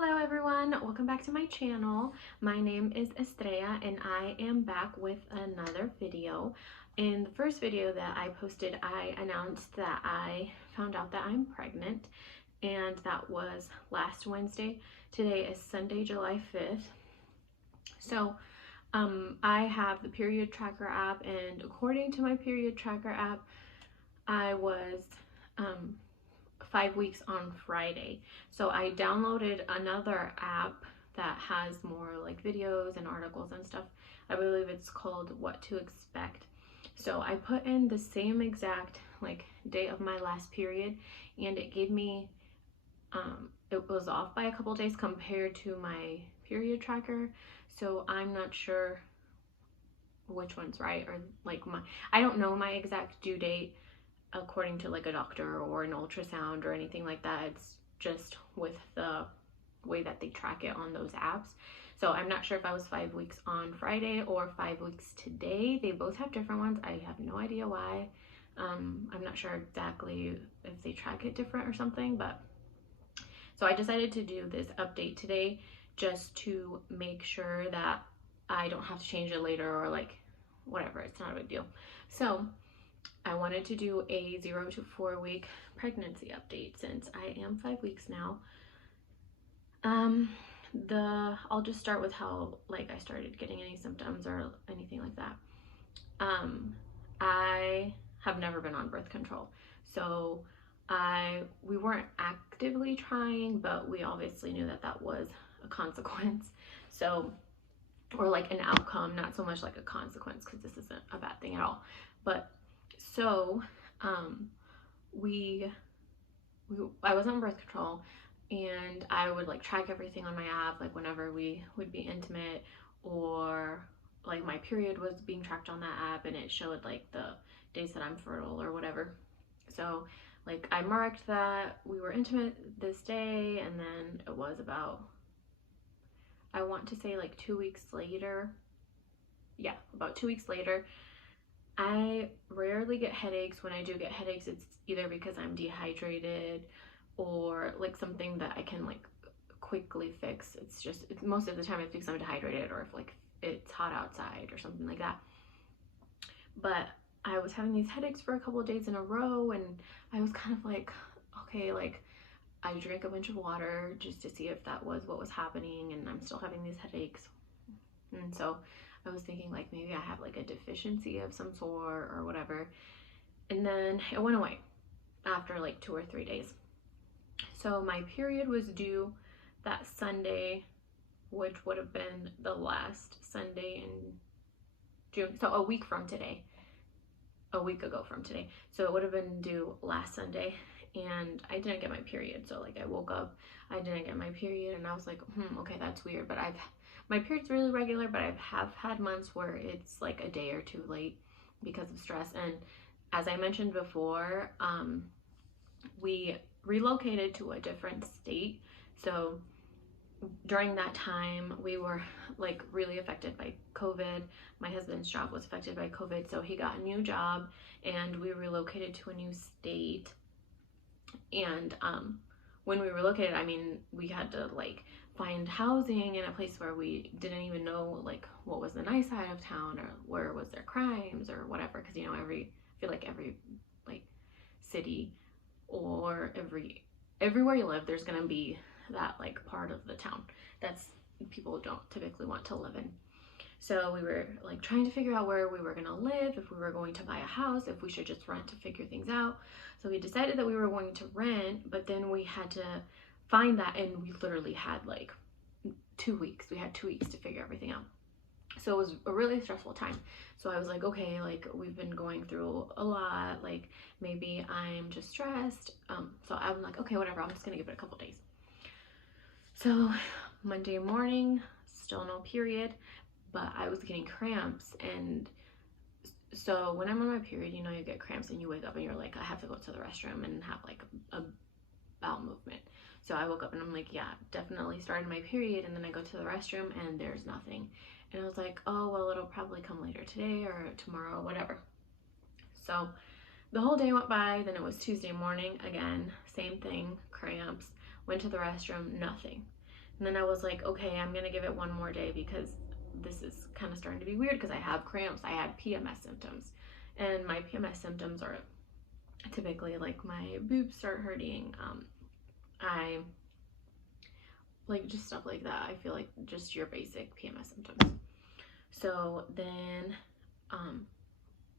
Hello everyone, welcome back to my channel. My name is Estrella and I am back with another video. In the first video that I posted, I announced that I found out that I'm pregnant, and that was last Wednesday. Today is Sunday, July 5th. So I have the period tracker app, and according to my period tracker app, I was 5 weeks on Friday. So I downloaded another app that has more like videos and articles and stuff. I believe it's called What to Expect. So I put in the same exact like day of my last period, and it gave me it was off by a couple days compared to my period tracker. So I'm not sure which one's right, or like I don't know my exact due date according to like a doctor or an ultrasound or anything like that. It's just with the way that they track it on those apps. So I'm not sure if I was 5 weeks on Friday or 5 weeks today. They both have different ones. I have no idea why. I'm not sure exactly if they track it different or something, but so I decided to do this update today just to make sure that I don't have to change it later or like whatever. It's not a big deal. So I wanted to do a 0 to 4 week pregnancy update since I am 5 weeks now. I'll just start with how like I started getting any symptoms or anything like that. I have never been on birth control, so we weren't actively trying, but we obviously knew that that was a consequence. So, or like an outcome, not so much like a consequence, because this isn't a bad thing at all. But so I was on birth control, and I would like track everything on my app, like whenever we would be intimate, or like my period was being tracked on that app, and it showed like the days that I'm fertile or whatever. So like I marked that we were intimate this day, and then it was about, I want to say like 2 weeks later. Yeah, about 2 weeks later. I rarely get headaches. When I do get headaches, it's either because I'm dehydrated or like something that I can like quickly fix. It's most of the time it's because I'm dehydrated or if like it's hot outside or something like that. But I was having these headaches for a couple of days in a row, and I was kind of like, okay, like I drank a bunch of water just to see if that was what was happening, and I'm still having these headaches. And so I was thinking like maybe I have like a deficiency of some sort or whatever. And then it went away after like 2 or 3 days. So my period was due that Sunday, which would have been the last Sunday in June. So a week from today, a week ago from today. So it would have been due last Sunday, and I didn't get my period. So like I woke up, I didn't get my period, and I was like, okay, that's weird. But my period's really regular, but I have had months where it's like a day or two late because of stress. And as I mentioned before, we relocated to a different state. So during that time, we were like really affected by COVID. My husband's job was affected by COVID, so he got a new job, and we relocated to a new state. And when we relocated, I mean, we had to like find housing in a place where we didn't even know like what was the nice side of town or where was there crimes or whatever, because you know, I feel like every like city or everywhere you live, there's gonna be that like part of the town that's people don't typically want to live in. So we were like trying to figure out where we were gonna live, if we were going to buy a house, if we should just rent to figure things out. So we decided that we were going to rent, but then we had to find that, and we literally had like 2 weeks. We had 2 weeks to figure everything out. So it was a really stressful time. So I was like, okay, like we've been going through a lot, like maybe I'm just stressed. So I'm like, okay, whatever, I'm just gonna give it a couple days. So Monday morning, still no period, but I was getting cramps. And so when I'm on my period, you know, you get cramps and you wake up and you're like, I have to go to the restroom and have like a bowel movement. So I woke up and I'm like, yeah, definitely started my period. And then I go to the restroom and there's nothing. And I was like, oh, well, it'll probably come later today or tomorrow, whatever. So the whole day went by. Then it was Tuesday morning again, same thing, cramps. Went to the restroom, nothing. And then I was like, okay, I'm gonna give it one more day because this is kind of starting to be weird because I have cramps. I had PMS symptoms, and my PMS symptoms are typically like my boobs start hurting. I like just stuff like that. I feel like just your basic PMS symptoms. So then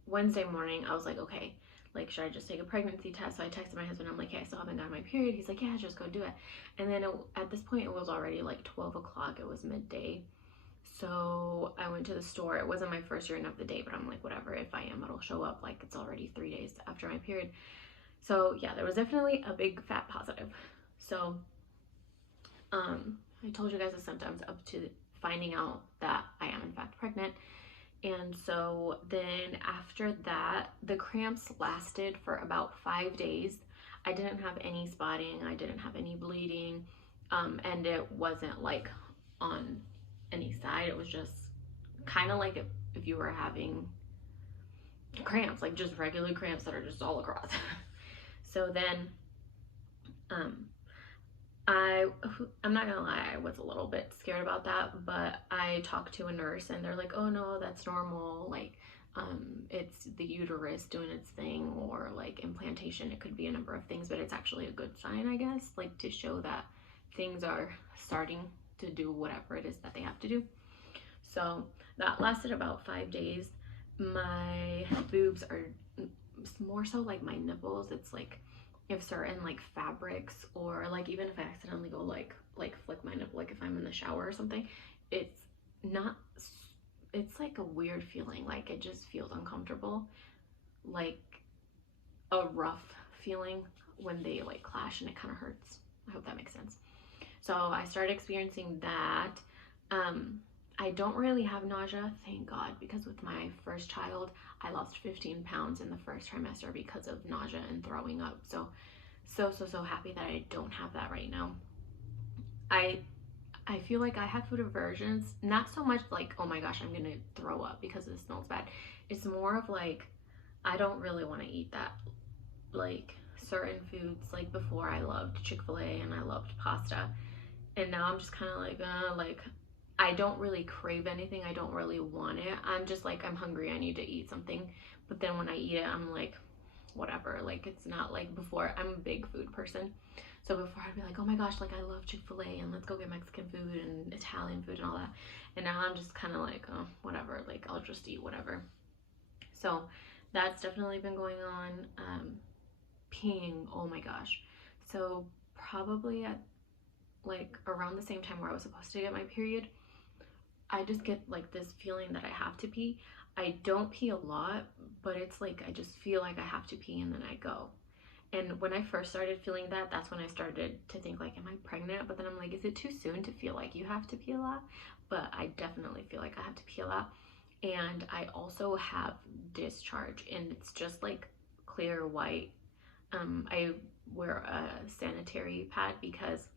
Wednesday morning, I was like, okay, like, should I just take a pregnancy test? So I texted my husband. I'm like, hey, I still haven't gotten my period. He's like, yeah, just go do it. And then at this point, it was already like 12 o'clock. It was midday. So I went to the store. It wasn't my first urine of the day, but I'm like, whatever. If I am, it'll show up. Like, it's already 3 days after my period. So yeah, there was definitely a big fat positive. So I told you guys the symptoms up to finding out that I am in fact pregnant. And so then after that, the cramps lasted for about 5 days. I didn't have any spotting, I didn't have any bleeding, and it wasn't like on any side. It was just kind of like if you were having cramps, like just regular cramps that are just all across. So then I'm not gonna lie, I was a little bit scared about that, but I talked to a nurse and they're like, oh no, that's normal. Like, it's the uterus doing its thing, or like implantation. It could be a number of things, but it's actually a good sign, I guess, like to show that things are starting to do whatever it is that they have to do. So that lasted about 5 days. My boobs are more so like my nipples. It's like if certain like fabrics, or like even if I accidentally go like flick my nipple, like if I'm in the shower or something, it's not, it's like a weird feeling. Like it just feels uncomfortable, like a rough feeling when they like clash, and it kind of hurts. I hope that makes sense. So I started experiencing that. I don't really have nausea, thank God, because with my first child, I lost 15 pounds in the first trimester because of nausea and throwing up. So happy that I don't have that right now. I feel like I have food aversions, not so much like, oh my gosh, I'm gonna throw up because it smells bad. It's more of like, I don't really want to eat that. Like certain foods, like before I loved Chick-fil-A and I loved pasta, and now I'm just kind of like I don't really crave anything. I don't really want it. I'm just like, I'm hungry, I need to eat something. But then when I eat it, I'm like, whatever. Like it's not like before. I'm a big food person. So before I'd be like, oh my gosh, like I love Chick-fil-A and let's go get Mexican food and Italian food and all that. And now I'm just kind of like, oh, whatever. Like I'll just eat whatever. So that's definitely been going on. Peeing, oh my gosh. So probably at like around the same time where I was supposed to get my period, I just get like this feeling that I have to pee. I don't pee a lot, but it's like I just feel like I have to pee and then I go. And when I first started feeling that, that's when I started to think like, am I pregnant? But then I'm like, is it too soon to feel like you have to pee a lot? But I definitely feel like I have to pee a lot. And I also have discharge, and it's just like clear white. I wear a sanitary pad because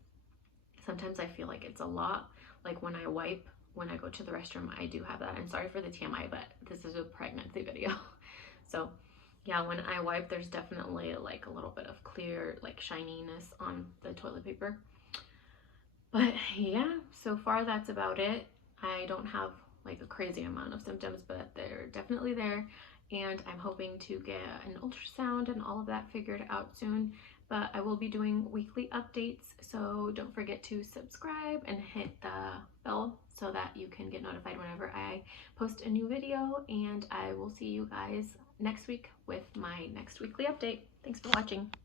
sometimes I feel like it's a lot. Like when I wipe, when I go to the restroom, I do have that. And sorry for the TMI, but this is a pregnancy video. So yeah, when I wipe, there's definitely like a little bit of clear, like shininess on the toilet paper. But yeah, so far that's about it. I don't have like a crazy amount of symptoms, but they're definitely there. And I'm hoping to get an ultrasound and all of that figured out soon. But I will be doing weekly updates, so don't forget to subscribe and hit the bell so that you can get notified whenever I post a new video. And I will see you guys next week with my next weekly update. Thanks for watching.